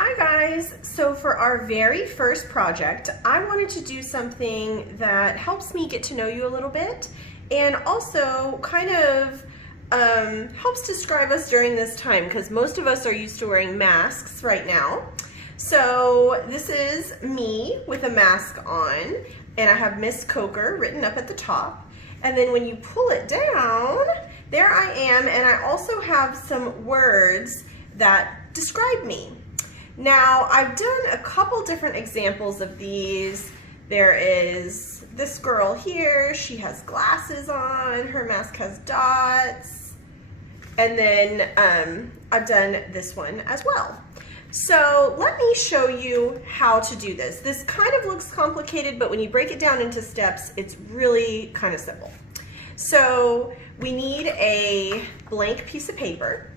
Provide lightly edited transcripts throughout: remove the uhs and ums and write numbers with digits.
Hi guys, so for our very first project, I wanted to do something that helps me get to know you a little bit and also kind of helps describe us during this time because most of us are used to wearing masks right now. So this is me with a mask on and I have Miss Coker written up at the top, and then when you pull it down, there I am, and I also have some words that describe me. Now, I've done a couple different examples of these. There is this girl here, she has glasses on, her mask has dots, and then I've done this one as well. So let me show you how to do this. This kind of looks complicated, but when you break it down into steps, it's really kind of simple. So we need a blank piece of paper.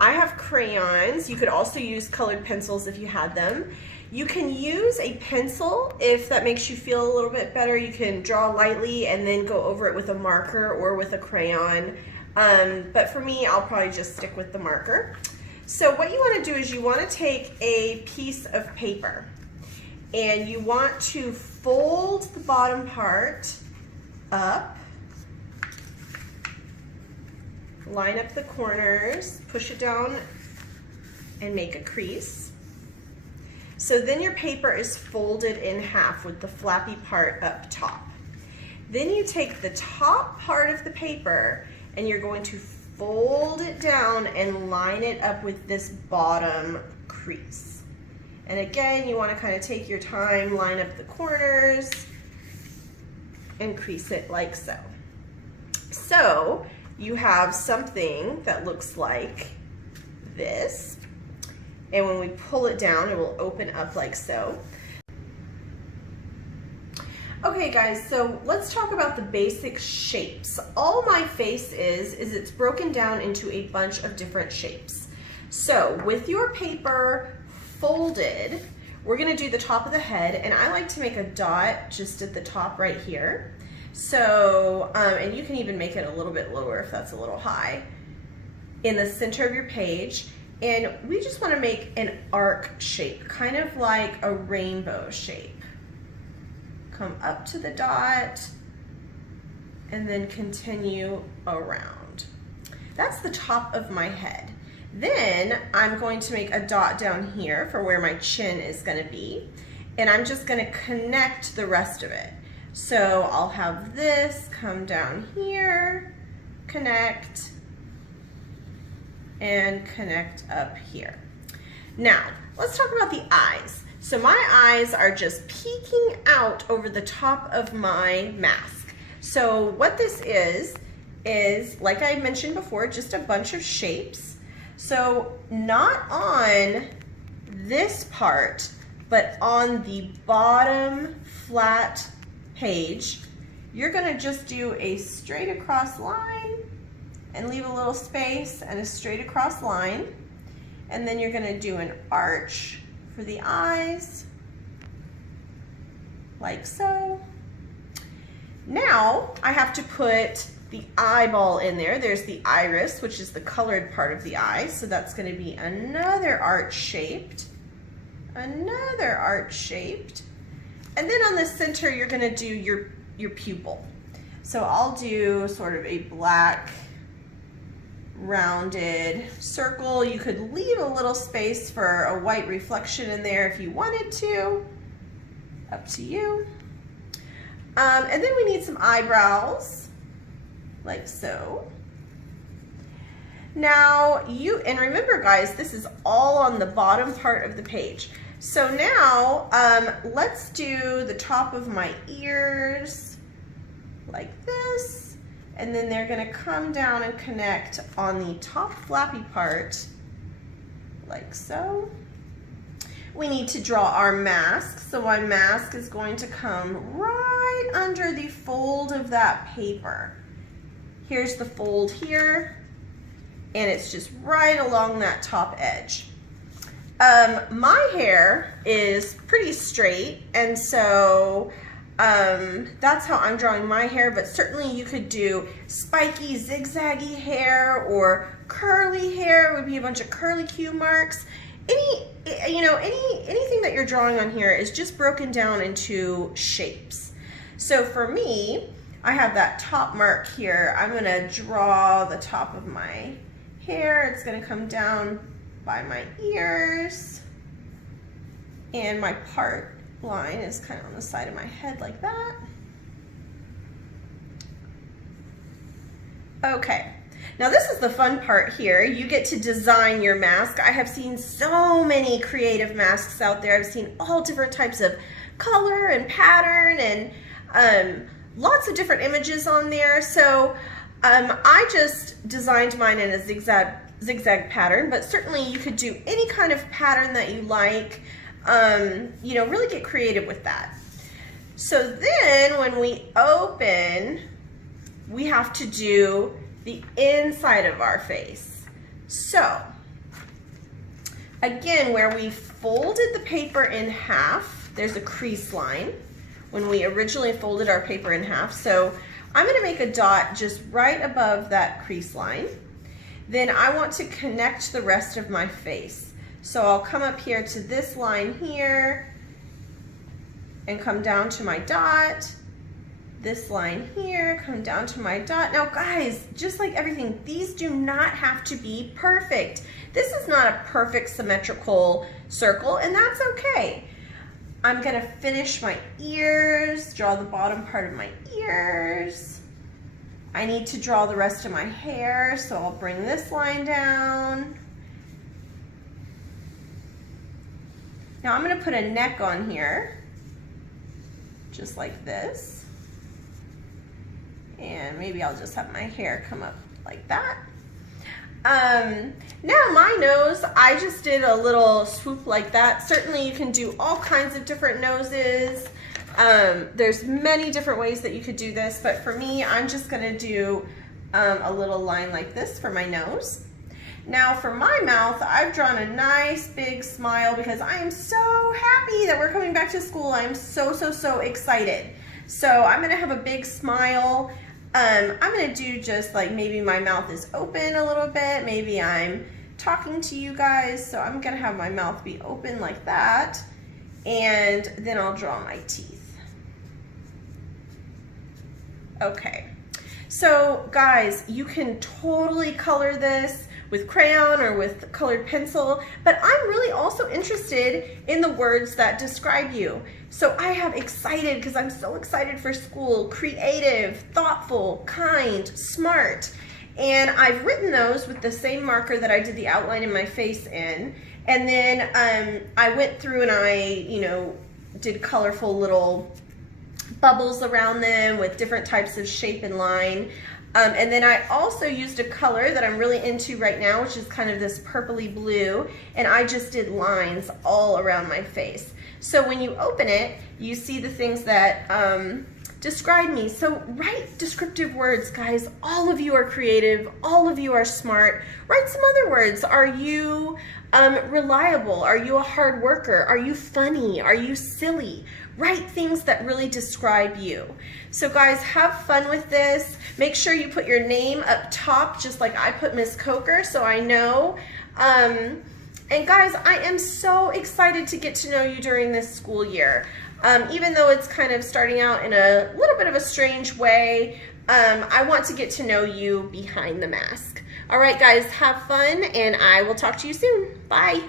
I have crayons. You could also use colored pencils if you had them. You can use a pencil if that makes you feel a little bit better. You can draw lightly and then go over it with a marker or with a crayon. But for me, I'll probably just stick with the marker. So what you want to do is you want to take a piece of paper and you want to fold the bottom part up, line up the corners, push it down and make a crease. So then your paper is folded in half with the flappy part up top. Then you take the top part of the paper and you're going to fold it down and line it up with this bottom crease. And again, you want to kind of take your time, line up the corners and crease it like so. So you have something that looks like this, and when we pull it down, it will open up like so. Okay guys, so let's talk about the basic shapes. All my face is it's broken down into a bunch of different shapes. So with your paper folded, we're gonna do the top of the head, and I like to make a dot just at the top right here. So, and you can even make it a little bit lower if that's a little high, in the center of your page. And we just want to make an arc shape, kind of like a rainbow shape. Come up to the dot and then continue around. That's the top of my head. Then I'm going to make a dot down here for where my chin is going to be, and I'm just going to connect the rest of it. So I'll have this come down here, connect, and connect up here. Now, let's talk about the eyes. So my eyes are just peeking out over the top of my mask. So what this is like I mentioned before, just a bunch of shapes. So not on this part, but on the bottom flat page, you're gonna just do a straight across line and leave a little space and a straight across line. And then you're gonna do an arch for the eyes, like so. Now I have to put the eyeball in there. There's the iris, which is the colored part of the eye. So that's gonna be another arch shaped, another arch shaped. And then on the center, you're gonna do your pupil. So I'll do sort of a black rounded circle. You could leave a little space for a white reflection in there if you wanted to, up to you. And then we need some eyebrows, like so. Now and remember guys, this is all on the bottom part of the page. So now let's do the top of my ears like this. And then they're gonna come down and connect on the top flappy part, like so. We need to draw our mask. So my mask is going to come right under the fold of that paper. Here's the fold here, and it's just right along that top edge. My hair is pretty straight, and so that's how I'm drawing my hair, but certainly you could do spiky, zigzaggy hair or curly hair. It would be a bunch of curly Q marks. you know, anything that you're drawing on here is just broken down into shapes. So for me, I have that top mark here. I'm gonna draw the top of my hair. It's gonna come down by my ears. And my part line is kind of on the side of my head like that. Okay, now this is the fun part here. You get to design your mask. I have seen so many creative masks out there. I've seen all different types of color and pattern and lots of different images on there. So I just designed mine in a zigzag pattern, but certainly you could do any kind of pattern that you like. You know, really get creative with that. So then when we open, we have to do the inside of our face. So again, where we folded the paper in half, there's a crease line when we originally folded our paper in half. So I'm gonna make a dot just right above that crease line. Then I want to connect the rest of my face. So I'll come up here to this line here and come down to my dot. This line here, come down to my dot. Now guys, just like everything, these do not have to be perfect. This is not a perfect symmetrical circle, and that's okay. I'm gonna finish my ears, draw the bottom part of my ears. I need to draw the rest of my hair, so I'll bring this line down. Now I'm gonna put a neck on here, just like this. And maybe I'll just have my hair come up like that. Now my nose, I just did a little swoop like that. Certainly you can do all kinds of different noses. There's many different ways that you could do this, but for me, I'm just gonna do a little line like this for my nose. Now for my mouth, I've drawn a nice big smile because I am so happy that we're coming back to school. I'm so excited. So I'm gonna have a big smile. I'm gonna do just like maybe my mouth is open a little bit. Maybe I'm talking to you guys. So I'm gonna have my mouth be open like that. And then I'll draw my teeth. Okay. So guys, you can totally color this with crayon or with colored pencil, but I'm really also interested in the words that describe you. So I have excited, because I'm so excited for school, creative, thoughtful, kind, smart. And I've written those with the same marker that I did the outline in my face in. And then I went through and I, did colorful little bubbles around them with different types of shape and line. And then I also used a color that I'm really into right now, which is kind of this purpley blue, and I just did lines all around my face. So when you open it, you see the things that describe me. So write descriptive words, guys. All of you are creative. All of you are smart. Write some other words. Are you reliable? Are you a hard worker? Are you funny? Are you silly? Write things that really describe you. So guys, have fun with this. Make sure you put your name up top, just like I put Miss Coker, so I know. And guys, I am so excited to get to know you during this school year. Even though it's kind of starting out in a little bit of a strange way, I want to get to know you behind the mask. All right, guys, have fun, and I will talk to you soon. Bye.